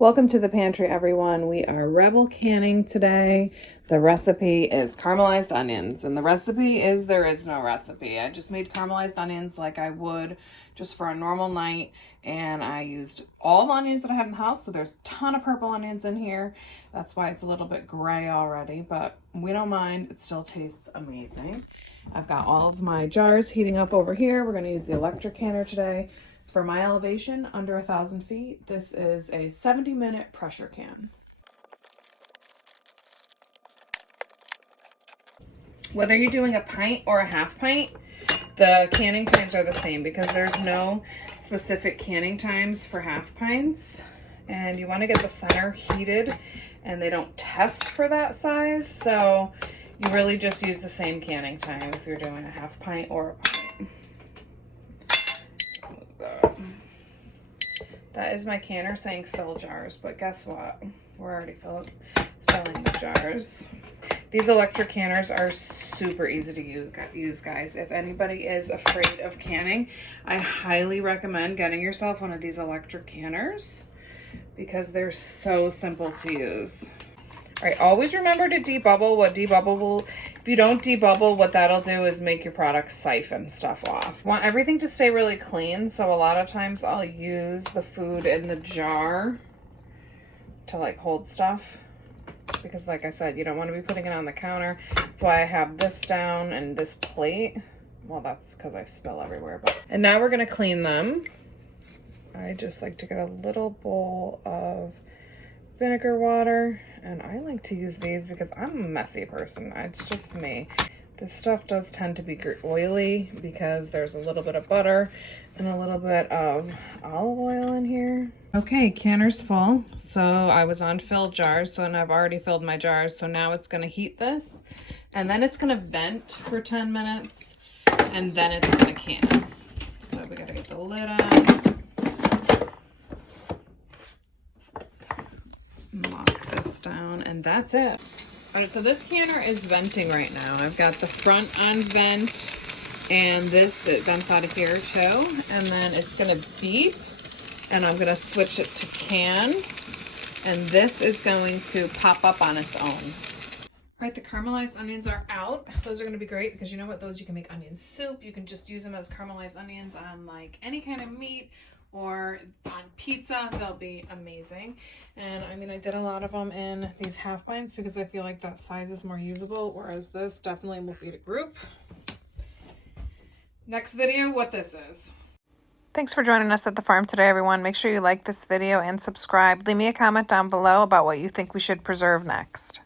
Welcome to the pantry, everyone. We are Rebel canning today. The recipe is caramelized onions, and the recipe is there is no recipe. I just made caramelized onions like I would just for a normal night, and I used all the onions that I had in the house, so there's a ton of purple onions in here. That's why it's a little bit gray already, but we don't mind. It still tastes amazing. I've got all of my jars heating up over here. We're going to use the electric canner today. For my elevation, under 1,000 feet, this is a 70-minute pressure can. Whether you're doing a pint or a half pint, the canning times are the same because there's no specific canning times for half pints. And you want to get the center heated, and they don't test for that size. So you really just use the same canning time if you're doing a half pint or a pint. That is my canner saying fill jars, but guess what? We're already filling the jars. These electric canners are super easy to use, guys. If anybody is afraid of canning, I highly recommend getting yourself one of these electric canners because they're so simple to use. All right, always remember to debubble. If you don't debubble, what that'll do is make your product siphon stuff off. Want everything to stay really clean, so a lot of times I'll use the food in the jar to like hold stuff. Because like I said, you don't want to be putting it on the counter. That's why I have this down and this plate. Well, that's because I spill everywhere. And now we're gonna clean them. I just like to get a little bowl of vinegar water, and I like to use these because I'm a messy person. It's just me. This stuff does tend to be oily because there's a little bit of butter and a little bit of olive oil in here. Okay, canner's full. So I was on fill jars, and I've already filled my jars. So now it's gonna heat this, and then it's gonna vent for 10 minutes, and then it's gonna can. So we gotta get the lid on. Lock this down, and that's it. All right, so this canner is venting right now. I've got the front on vent, and it vents out of here too, and then it's gonna beep, and I'm gonna switch it to can, and this is going to pop up on its own. All right, the caramelized onions are out. Those are gonna be great because you know what, those you can make onion soup. You can just use them as caramelized onions on like any kind of meat, or on pizza. They'll be amazing. And I mean, I did a lot of them in these half pints because I feel like that size is more usable, whereas this definitely will feed a group. Next video, what this is. Thanks for joining us at the farm today, everyone. Make sure you like this video and subscribe. Leave me a comment down below about what you think we should preserve next.